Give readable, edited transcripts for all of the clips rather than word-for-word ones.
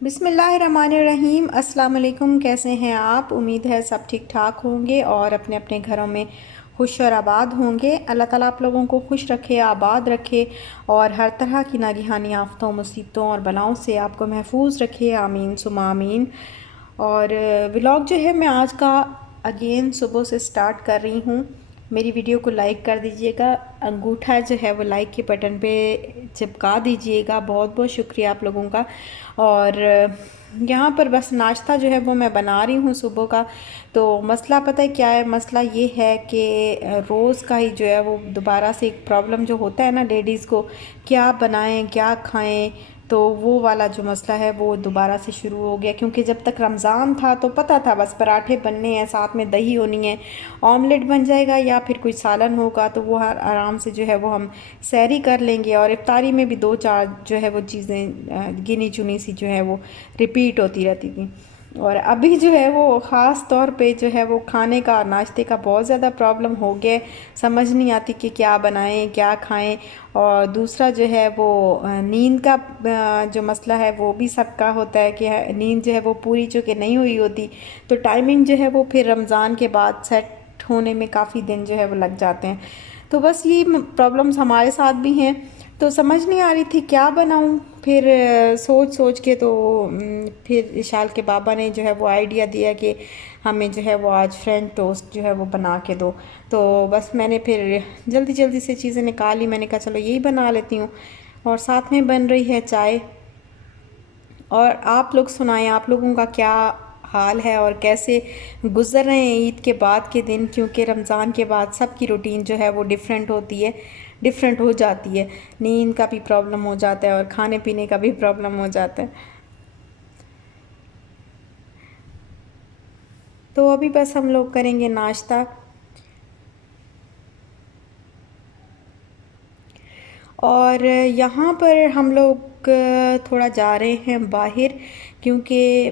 बिस्मिल्लाहिर्रहमानिर्रहीम। अस्सलाम वालेकुम। कैसे हैं आप? उम्मीद है सब ठीक ठाक होंगे और अपने अपने घरों में खुश और आबाद होंगे। अल्लाह ताला आप लोगों को खुश रखे, आबाद रखे और हर तरह की नागहानी आफतों, मुसीबतों और बलाओं से आपको महफूज रखे। आमीन सुमा आमीन। और व्लॉग जो है मैं आज का अगेन सुबह से स्टार्ट कर रही हूँ। मेरी वीडियो को लाइक कर दीजिएगा, अंगूठा जो है वो लाइक के बटन पे चिपका दीजिएगा। बहुत बहुत शुक्रिया आप लोगों का। और यहाँ पर बस नाश्ता जो है वो मैं बना रही हूँ सुबह का। तो मसला पता है क्या है? मसला ये है कि रोज़ का ही जो है वो दोबारा से एक प्रॉब्लम जो होता है ना लेडीज़ को, क्या बनाएं क्या खाएं, तो वो वाला जो मसला है वो दोबारा से शुरू हो गया। क्योंकि जब तक रमज़ान था तो पता था बस पराठे बनने हैं, साथ में दही होनी है, ऑमलेट बन जाएगा या फिर कोई सालन होगा, तो वो आराम से जो है वो हम सैरी कर लेंगे। और इफ्तारी में भी दो चार जो है वो चीज़ें गिनी चुनी सी जो है वो रिपीट होती रहती थी। और अभी जो है वो ख़ास तौर पे जो है वो खाने का, नाश्ते का बहुत ज़्यादा प्रॉब्लम हो गया। समझ नहीं आती कि क्या बनाएं क्या खाएं। और दूसरा जो है वो नींद का जो मसला है वो भी सबका होता है कि नींद जो है वो पूरी चूँकि नहीं हुई होती, तो टाइमिंग जो है वो फिर रमज़ान के बाद सेट होने में काफ़ी दिन जो है वो लग जाते हैं। तो बस ये प्रॉब्लम्स हमारे साथ भी हैं। तो समझ नहीं आ रही थी क्या बनाऊं। फिर सोच सोच के तो फिर इशाल के बाबा ने जो है वो आइडिया दिया कि हमें जो है वो आज फ्रेंच टोस्ट जो है वो बना के दो। तो बस मैंने फिर जल्दी जल्दी से चीज़ें निकाली। मैंने कहा चलो यही बना लेती हूँ। और साथ में बन रही है चाय। और आप लोग सुनाएं, आप लोगों का क्या हाल है और कैसे गुज़र रहे हैं ईद के बाद के दिन? क्योंकि रमज़ान के बाद सबकी रूटीन जो है वो डिफरेंट होती है, डिफरेंट हो जाती है। नींद का भी प्रॉब्लम हो जाता है और खाने पीने का भी प्रॉब्लम हो जाता है। तो अभी बस हम लोग करेंगे नाश्ता। और यहाँ पर हम लोग थोड़ा जा रहे हैं बाहर, क्योंकि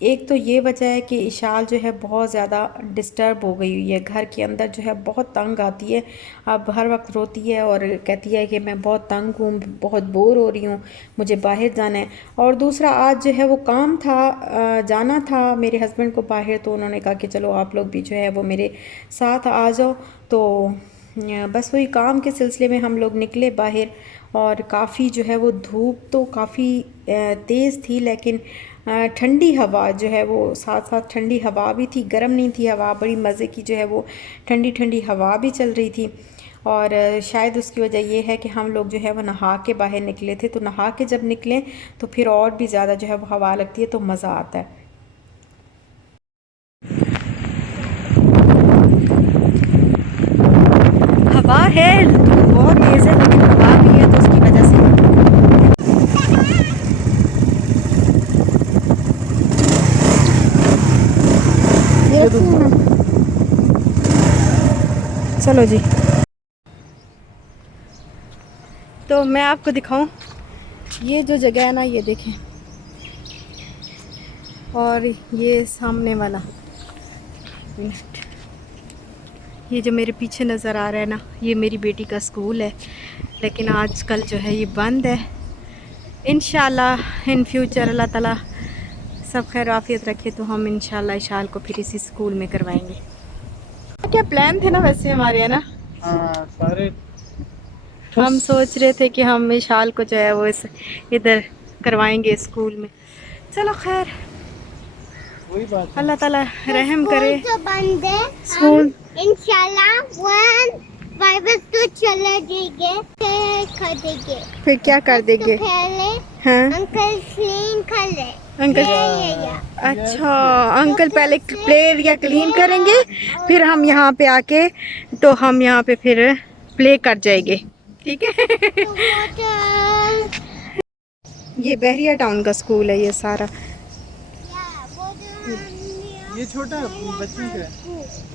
एक तो ये वजह है कि इशाल जो है बहुत ज़्यादा डिस्टर्ब हो गई हुई है घर के अंदर, जो है बहुत तंग आती है। अब हर वक्त रोती है और कहती है कि मैं बहुत तंग हूँ, बहुत बोर हो रही हूँ, मुझे बाहर जाना है। और दूसरा आज जो है वो काम था, जाना था मेरे हस्बैंड को बाहर, तो उन्होंने कहा कि चलो आप लोग भी जो है वो मेरे साथ आ जाओ। तो बस वही काम के सिलसिले में हम लोग निकले बाहर। और काफ़ी जो है वो धूप तो काफ़ी तेज़ थी, लेकिन ठंडी हवा जो है वो साथ साथ ठंडी हवा भी थी, गर्म नहीं थी हवा, बड़ी मज़े की जो है वो ठंडी ठंडी हवा भी चल रही थी। और शायद उसकी वजह ये है कि हम लोग जो है वो नहा के बाहर निकले थे, तो नहा के जब निकलें तो फिर और भी ज़्यादा जो है वो हवा लगती है, तो मज़ा आता है। हवा है, धूप बहुत तेज़ है, लेकिन हवा भी है, तो उसकी वजह से ये चलो जी। तो मैं आपको दिखाऊं, ये जो जगह है ना, ये देखें। और ये सामने वाला मिनट, ये जो मेरे पीछे नज़र आ रहा है ना, ये मेरी बेटी का स्कूल है, लेकिन आजकल जो है ये बंद है। इंशाल्लाह इन फ्यूचर अल्लाह ताला सब खैर आफियत रखे तो हम इंशाल्लाह इशाल को फिर इसी स्कूल में करवाएंगे। क्या प्लान थे ना वैसे हमारे, है ना? हाँ सारे हम ठुस। सोच रहे थे कि हम इशाल को जो है वो इस इधर करवाएंगे स्कूल में। चलो खैर, वही बात है। अल्लाह ताला तो रहम स्कूल करे। तो बंद है, हम स्कूल इंशाल्लाह वन वाइबस तो चले जाएंगे, खरीदेंगे। फिर क्या कर तो देंगे? पहले हाँ अंकल क्लीन कर ले। अंकल, अच्छा अंकल पहले प्ले एरिया क्लीन करेंगे, फिर हम यहाँ पे आके, तो हम यहाँ पे फिर प्ले कर जाएंगे। ठीक है। तो वो तो ये बहरिया टाउन का स्कूल है ये सारा। ये छोटा बच्चों का है।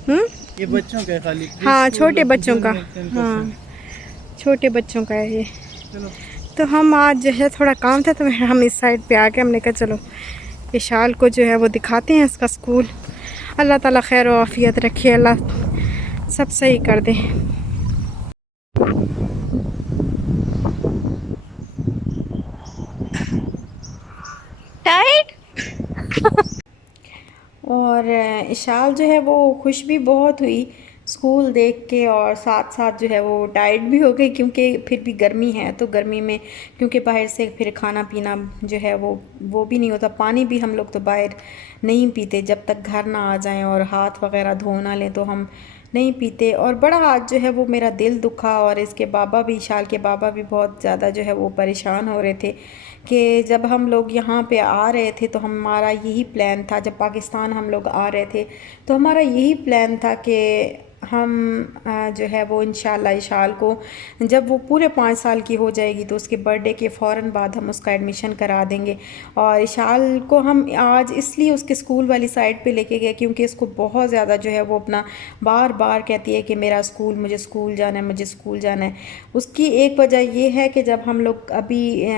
हम्म, ये बच्चों का है, खाली प्री हाँ स्कूल छोटे और बच्चों का। जूनियर 10%। हाँ छोटे बच्चों का है ये। चलो। तो हम आज जो है थोड़ा काम था, तो हम इस साइड पे आ गए। हमने कहा चलो विशाल को जो है वो दिखाते हैं इसका स्कूल। अल्लाह ताला खैर और आफियत रखे, अल्लाह सब सही कर दे। टाइट। और इशाल जो है वो खुश भी बहुत हुई स्कूल देख के, और साथ साथ जो है वो टायर्ड भी हो गई, क्योंकि फिर भी गर्मी है तो गर्मी में क्योंकि बाहर से फिर खाना पीना जो है वो भी नहीं होता। पानी भी हम लोग तो बाहर नहीं पीते जब तक घर ना आ जाएं और हाथ वगैरह धो ना लें, तो हम नहीं पीते। और बड़ा आज जो है वो मेरा दिल दुखा, और इसके बाबा भी, इशाल के बाबा भी बहुत ज़्यादा जो है वो परेशान हो रहे थे कि जब हम लोग यहाँ पे आ रहे थे तो हमारा यही प्लान था, जब पाकिस्तान हम लोग आ रहे थे तो हमारा यही प्लान था कि हम जो है वो इंशाल्लाह इशाल को जब वो पूरे 5 साल की हो जाएगी तो उसके बर्थडे के फ़ौरन बाद हम उसका एडमिशन करा देंगे। और इशाल को हम आज इसलिए उसके स्कूल वाली साइड पे लेके गए क्योंकि इसको बहुत ज़्यादा जो है वो अपना बार बार कहती है कि मेरा स्कूल, मुझे स्कूल जाना है, मुझे स्कूल जाना है। उसकी एक वजह ये है कि जब हम लोग अभी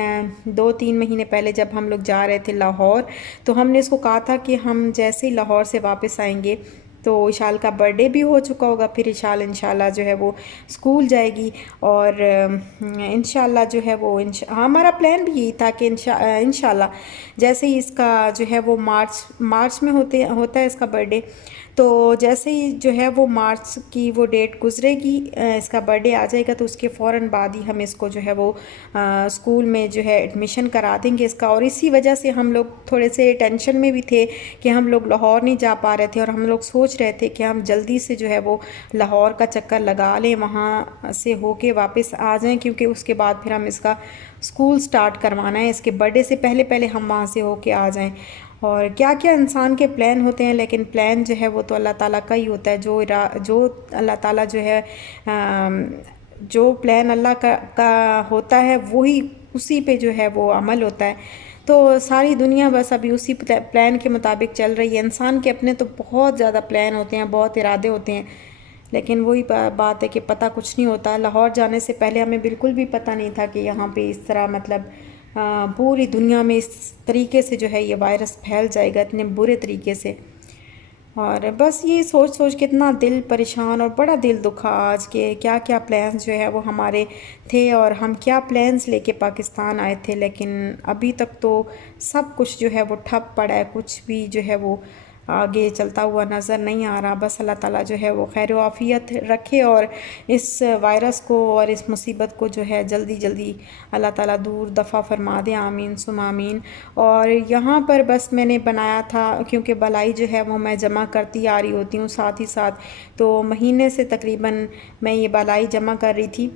2-3 महीने पहले जब हम लोग जा रहे थे लाहौर, तो हमने इसको कहा था कि हम जैसे ही लाहौर से वापस आएंगे तो इशाल का बर्थडे भी हो चुका होगा, फिर इशाल इंशाल्लाह जो है वो स्कूल जाएगी। और इंशाल्लाह जो है वो हमारा प्लान भी यही था कि इंशाल्लाह जैसे ही इसका जो है वो मार्च में होता है इसका बर्थडे, तो जैसे ही जो है वो मार्च की वो डेट गुजरेगी, इसका बर्थडे आ जाएगा, तो उसके फ़ौरन बाद ही हम इसको जो है वो स्कूल में जो है एडमिशन करा देंगे इसका। और इसी वजह से हम लोग थोड़े से टेंशन में भी थे कि हम लोग लाहौर नहीं जा पा रहे थे, और हम लोग सोच रहे थे कि हम जल्दी से जो है वो लाहौर का चक्कर लगा लें, वहाँ से होके वापस आ जाएं, क्योंकि उसके बाद फिर हम इसका स्कूल स्टार्ट करवाना है, इसके बर्थडे से पहले पहले हम वहाँ से होके आ जाएं। और क्या क्या इंसान के प्लान होते हैं, लेकिन प्लान जो है वो तो अल्लाह ताला का ही होता है। जो अल्लाह ताला जो है जो प्लान अल्लाह का होता है वही उसी पे जो है वो अमल होता है। तो सारी दुनिया बस अभी उसी प्लान के मुताबिक चल रही है। इंसान के अपने तो बहुत ज़्यादा प्लान होते हैं, बहुत इरादे होते हैं, लेकिन वही बात है कि पता कुछ नहीं होता। लाहौर जाने से पहले हमें बिल्कुल भी पता नहीं था कि यहाँ पे इस तरह मतलब पूरी दुनिया में इस तरीके से जो है ये वायरस फैल जाएगा, इतने बुरे तरीके से। और बस ये सोच सोच के इतना दिल परेशान और बड़ा दिल दुखा आज के क्या क्या प्लान्स जो है वो हमारे थे, और हम क्या प्लान्स लेके पाकिस्तान आए थे, लेकिन अभी तक तो सब कुछ जो है वो ठप पड़ा है, कुछ भी जो है वो आगे चलता हुआ नज़र नहीं आ रहा। बस अल्लाह ताला जो है वो खैर आफ़ियत रखे और इस वायरस को और इस मुसीबत को जो है जल्दी जल्दी अल्लाह ताला दूर दफ़ा फरमा दे, आमीन सुम आमीन। और यहाँ पर बस मैंने बनाया था क्योंकि बलाई जो है वो मैं जमा करती आ रही होती हूँ साथ ही साथ, तो महीने से तकरीबन मैं ये बलाई जमा कर रही थी।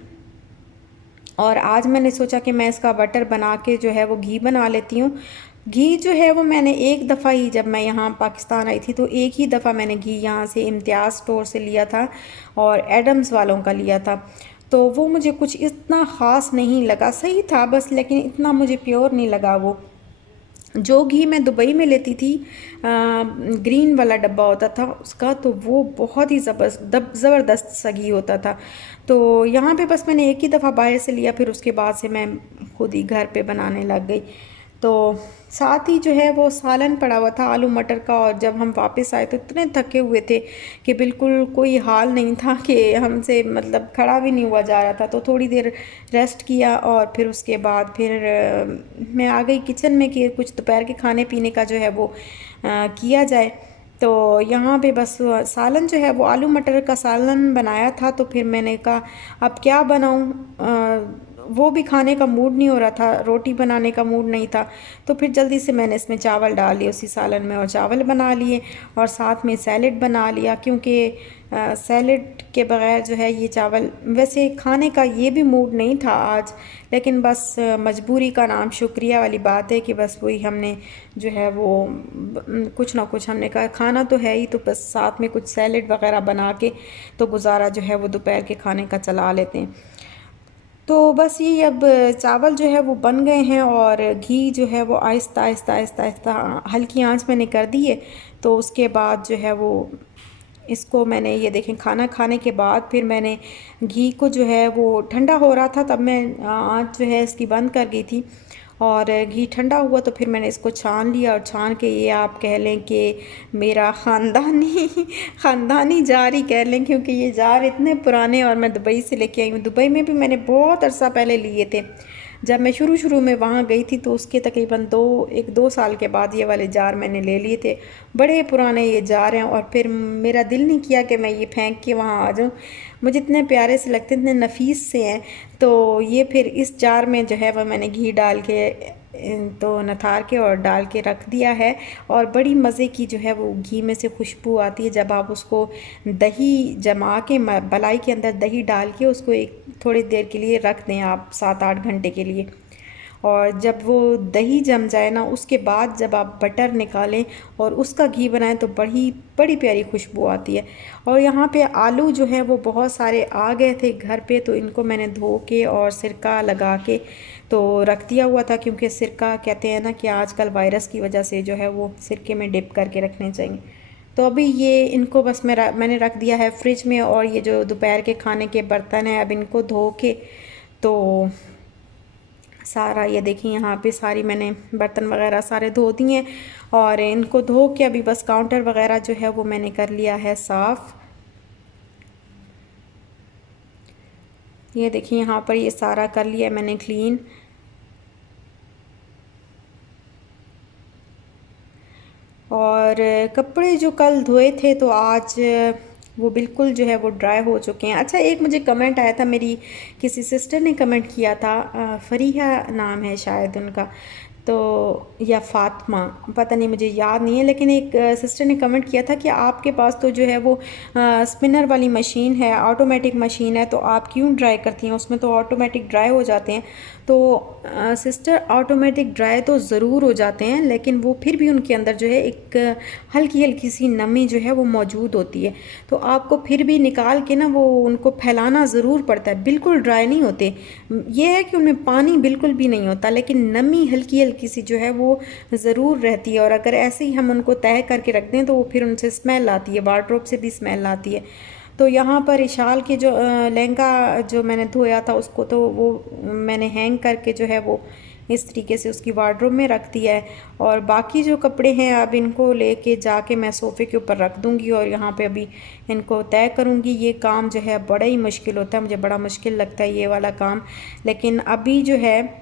और आज मैंने सोचा कि मैं इसका बटर बना के जो है वो घी बना लेती हूँ। घी जो है वो मैंने एक दफ़ा ही, जब मैं यहाँ पाकिस्तान आई थी तो एक ही दफ़ा मैंने घी यहाँ से इम्तियाज़ स्टोर से लिया था और एडम्स वालों का लिया था। तो वो मुझे कुछ इतना ख़ास नहीं लगा, सही था बस, लेकिन इतना मुझे प्योर नहीं लगा वो। जो घी मैं दुबई में लेती थी ग्रीन वाला डब्बा होता था उसका, तो वो बहुत ही ज़बरदस्त सा घी होता था। तो यहाँ पे बस मैंने एक ही दफ़ा बाहर से लिया, फिर उसके बाद से मैं खुद ही घर पे बनाने लग गई। तो साथ ही जो है वो सालन पड़ा हुआ था आलू मटर का, और जब हम वापस आए तो इतने थके हुए थे कि बिल्कुल कोई हाल नहीं था कि हमसे मतलब खड़ा भी नहीं हुआ जा रहा था। तो थोड़ी देर रेस्ट किया और फिर उसके बाद फिर मैं आ गई किचन में कि कुछ दोपहर के खाने पीने का जो है वो किया जाए। तो यहाँ पे बस सालन जो है वो आलू मटर का सालन बनाया था, तो फिर मैंने कहा अब क्या बनाऊँ, वो भी खाने का मूड नहीं हो रहा था, रोटी बनाने का मूड नहीं था। तो फिर जल्दी से मैंने इसमें चावल डाल लिए उसी सालन में, और चावल बना लिए और साथ में सैलेड बना लिया, क्योंकि सैलेड के बग़ैर जो है ये चावल, वैसे खाने का ये भी मूड नहीं था आज, लेकिन बस मजबूरी का नाम शुक्रिया वाली बात है कि बस वही हमने जो है वो कुछ ना कुछ हमने कहा खाना तो है ही, तो बस साथ में कुछ सैलेड वगैरह बना के तो गुजारा जो है वो दोपहर के खाने का चला लेते हैं। तो बस ये अब चावल जो है वो बन गए हैं और घी जो है वो आहिस्ता आहिस्ता आहिस्ता आहिस्ता हल्की आंच मैंने कर दी है। तो उसके बाद जो है वो इसको मैंने, ये देखें, खाना खाने के बाद फिर मैंने घी को जो है वो ठंडा हो रहा था तब मैं आंच जो है इसकी बंद कर गई थी, और घी ठंडा हुआ तो फिर मैंने इसको छान लिया, और छान के ये आप कह लें कि मेरा ख़ानदानी जार ही कह लें, क्योंकि ये जार इतने पुराने और मैं दुबई से लेके आई हूँ। दुबई में भी मैंने बहुत अरसा पहले लिए थे, जब मैं शुरू शुरू में वहाँ गई थी तो उसके तकरीबन 2 साल के बाद ये वाले जार मैंने ले लिए थे। बड़े पुराने ये जार हैं और फिर मेरा दिल नहीं किया कि मैं ये फेंक के वहाँ आ जाऊँ। मुझे इतने प्यारे से लगते हैं, इतने नफीस से हैं। तो ये फिर इस जार में जो है वह मैंने घी डाल के तो नथार के और डाल के रख दिया है। और बड़ी मज़े की जो है वो घी में से खुशबू आती है जब आप उसको दही जमा के मलाई के अंदर दही डाल के उसको एक थोड़ी देर के लिए रख दें आप 7-8 घंटे के लिए। और जब वो दही जम जाए ना उसके बाद जब आप बटर निकालें और उसका घी बनाएं तो बड़ी बड़ी प्यारी खुशबू आती है। और यहाँ पे आलू जो हैं वो बहुत सारे आ गए थे घर पे, तो इनको मैंने धो के और सिरका लगा के तो रख दिया हुआ था, क्योंकि सिरका कहते हैं ना कि आजकल वायरस की वजह से जो है वो सिरके में डिप करके रखने चाहिए। तो अभी ये इनको बस मैंने रख दिया है फ्रिज में। और ये जो दोपहर के खाने के बर्तन हैं अब इनको धो के तो सारा ये देखिए यहाँ पे सारी मैंने बर्तन वगैरह सारे धो दिए और इनको धो के अभी बस काउंटर वगैरह जो है वो मैंने कर लिया है साफ़। ये देखिए यहाँ पर ये सारा कर लिया मैंने क्लीन। और कपड़े जो कल धोए थे तो आज वो बिल्कुल जो है वो ड्राई हो चुके हैं। अच्छा, एक मुझे कमेंट आया था, मेरी किसी सिस्टर ने कमेंट किया था, फरीहा नाम है शायद उनका, तो या फ़ातिमा, पता नहीं, मुझे याद नहीं है, लेकिन एक सिस्टर ने कमेंट किया था कि आपके पास तो जो है वो स्पिनर वाली मशीन है, ऑटोमेटिक मशीन है, तो आप क्यों ड्राई करती हैं, उसमें तो ऑटोमेटिक ड्राई हो जाते हैं। तो सिस्टर ऑटोमेटिक ड्राई तो ज़रूर हो जाते हैं, लेकिन वो फिर भी उनके अंदर जो है एक हल्की हल्की सी नमी जो है वो मौजूद होती है। तो आपको फिर भी निकाल के ना वो उनको फैलाना ज़रूर पड़ता है, बिल्कुल ड्राई नहीं होते। ये है कि उनमें पानी बिल्कुल भी नहीं होता, लेकिन नमी हल्की हल्की सी जो है वो ज़रूर रहती है। और अगर ऐसे ही हम उनको तय करके रख दें तो वो फिर उनसे स्मेल आती है, वार्डरोब से भी स्मेल आती है। तो यहाँ पर इशाल के जो लहंगा जो मैंने धोया था उसको तो वो मैंने हैंग करके जो है वो इस तरीके से उसकी वार्डरोब में रख दिया है। और बाकी जो कपड़े हैं अब इनको लेके जाके मैं सोफ़े के ऊपर रख दूँगी और यहाँ पे अभी इनको तय करूँगी। ये काम जो है बड़ा ही मुश्किल होता है, मुझे बड़ा मुश्किल लगता है ये वाला काम। लेकिन अभी जो है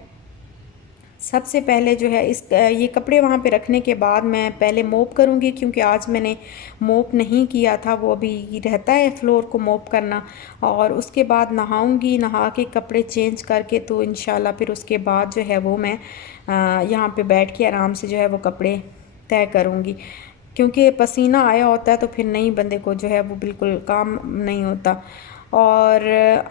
सबसे पहले जो है ये कपड़े वहाँ पे रखने के बाद मैं पहले मोप करूँगी, क्योंकि आज मैंने मोप नहीं किया था, वो अभी रहता है फ्लोर को मोप करना। और उसके बाद नहाऊँगी, नहा के कपड़े चेंज करके तो इंशाल्लाह फिर उसके बाद जो है वो मैं यहाँ पे बैठ के आराम से जो है वो कपड़े तय करूँगी, क्योंकि पसीना आया होता है तो फिर नहीं बंदे को जो है वो बिल्कुल काम नहीं होता। और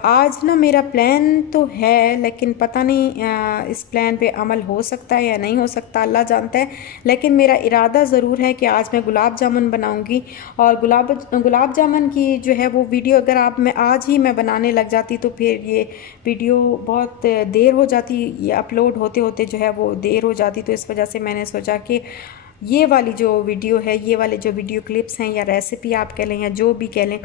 आज ना मेरा प्लान तो है, लेकिन पता नहीं इस प्लान पे अमल हो सकता है या नहीं हो सकता, अल्लाह जानता है। लेकिन मेरा इरादा ज़रूर है कि आज मैं गुलाब जामुन बनाऊंगी। और गुलाब जामुन की जो है वो वीडियो अगर मैं आज ही मैं बनाने लग जाती तो फिर ये वीडियो बहुत देर हो जाती, ये अपलोड होते होते जो है वो देर हो जाती। तो इस वजह से मैंने सोचा कि ये वाली जो वीडियो है, ये वाले जो वीडियो क्लिप्स हैं या रेसिपी आप कह लें या जो भी कह लें,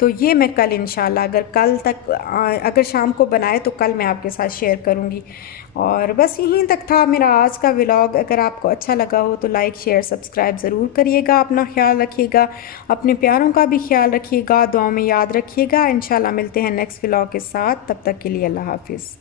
तो ये मैं कल इंशाल्लाह अगर कल तक अगर शाम को बनाए तो कल मैं आपके साथ शेयर करूँगी। और बस यहीं तक था मेरा आज का व्लॉग। अगर आपको अच्छा लगा हो तो लाइक शेयर सब्सक्राइब ज़रूर करिएगा। अपना ख्याल रखिएगा, अपने प्यारों का भी ख्याल रखिएगा, दुआओं में याद रखिएगा। इंशाल्लाह मिलते हैं नेक्स्ट व्लॉग के साथ, तब तक के लिए अल्लाह हाफिज़।